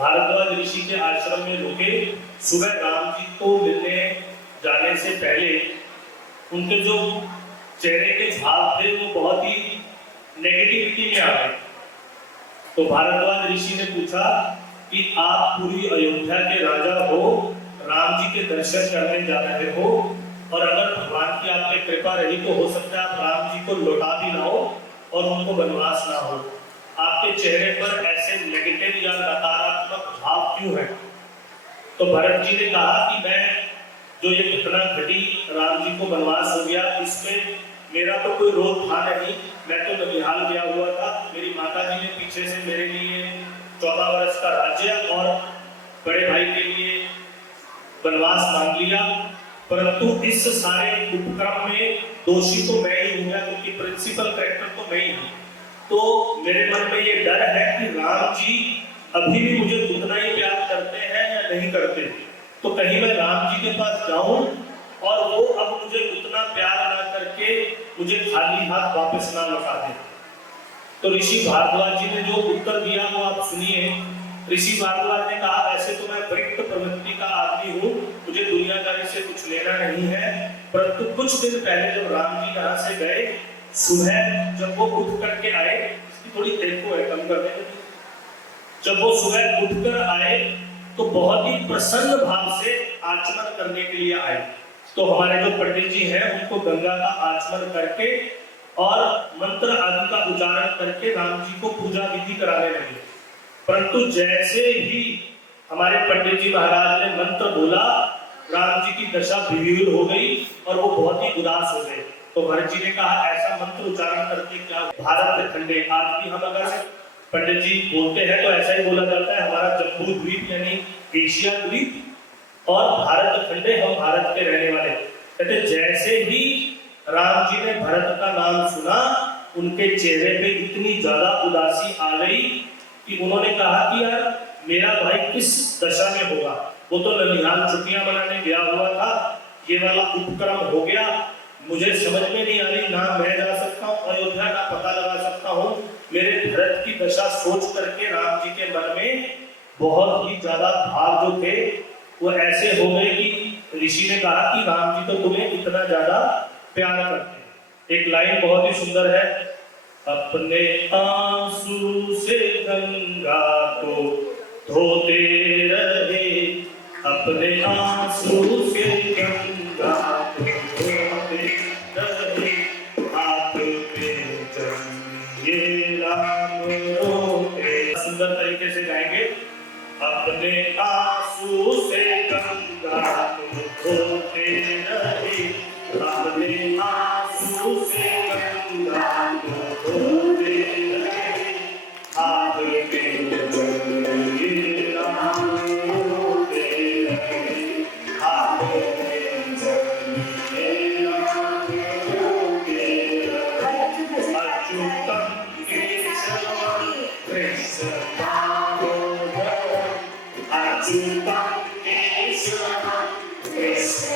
भारद्वाज ऋषि के आश्रम में रुके। सुबह राम जी को मिलने जाने से पहले उनके जो चेहरे के भाव थे वो बहुत ही नेगेटिविटी में आ गए। तो भारद्वाज ऋषि ने पूछा कि आप पूरी अयोध्या के राजा हो, राम जी के दर्शन करने जा रहे हो, और अगर भगवान की आप पे कृपा रही तो हो सकता है आप राम जी को लौटा भी लाओ और उनको वनवास ना हो। आपके चेहरे पर ऐसे नेगेटिव या नकारात्मक भाव क्यों है? तो भरत जी ने कहा कि मैं जो ये घटना घटी, राम जी को वनवास हो गया, इसमें मेरा तो कोई रोल था नहीं। मैं तो ननिहाल गया हुआ था। मेरी माता जी ने पीछे से मेरे लिए 14 वर्ष का राज्य और बड़े भाई के लिए वनवास मांग लिया, परंतु इस सारे उपक्रम में दोषी तो मैं ही हूँ, क्योंकि प्रिंसिपल कैरेक्टर तो मैं ही हूँ। तो मेरे मन में ये डर है कि राम जी अभी भी मुझे उतना ही प्यार करते हैं या नहीं करते, तो कहीं मैं राम जी के पास जाऊं और वो अब मुझे उतना प्यार ना करके मुझे खाली हाथ वापस ना लौटा दे। तो ऋषि भारद्वाज जी ने जो उत्तर दिया वो आप सुनिए। ऋषि भारद्वाज ने कहा, ऐसे तो मैं विरक्त प्रवृत्ति का आदमी हूँ, मुझे दुनियादारी से कुछ लेना नहीं है, परंतु कुछ दिन पहले जब राम जी यहाँ से गए, सुबह जब वो उठ करके आए, इसकी थोड़ी टेम्पो है, कम कर दें। जब वो सुबह उठकर आए तो बहुत ही प्रसन्न भाव से आचमन करने के लिए आए। तो हमारे जो पंडित जी हैं उनको गंगा का आचमन करके और मंत्र आदि का उच्चारण करके राम जी को पूजा विधि कराने लगे। परंतु जैसे ही हमारे पंडित जी महाराज ने मंत्र बोला, राम जी की दशा विभील हो गई और वो बहुत ही उदास हो गए। तो भरत जी ने कहा, ऐसा मंत्र उच्चारण करके क्या भारत खंडे, आज भी हम अगर पंडित जी बोलते हैं तो ऐसा ही बोला जाता है, हमारा जम्बू द्वीप यानी एशिया द्वीप और भारत खंडे, हम भारत के रहने वाले। कहते जैसे ही राम जी ने भरत का नाम सुना, उनके चेहरे पे इतनी ज्यादा उदासी आ गई कि उन्होंने कहा कि यार मेरा भाई किस दशा में होगा, वो तो ननिहाल छुट्टियां मनाने गया हुआ था, ये वाला उपक्रम हो गया, मुझे समझ में नहीं आ रही, ना मैं जा सकता हूँ अयोध्या, ना पता लगा सकता हूँ। मेरे भरत की दशा सोच करके राम जी के मन में बहुत ही ज्यादा भाव जो थे वो ऐसे हो गए कि ऋषि ने कहा कि राम जी तो तुम्हें इतना ज्यादा प्यार करते हैं। एक लाइन बहुत ही सुंदर है, अपने आंसू से गंगा को धोते रहे, अपने आंसू से गंगा को धोते रहे, हाथ पे जमिए राम रोते। सुंदर तरीके से गाएंगे, अपने आंसू से गंगा को धोते रहे, अपने आंसू से गंगा को धोते रहे, हाथ पे जमिए राम रोते रहे, हाथ पे जमिए राम रोते रहे। अच्युतम केशवम कृष्ण दामोदरम, अच्युतम केशवम कृष्ण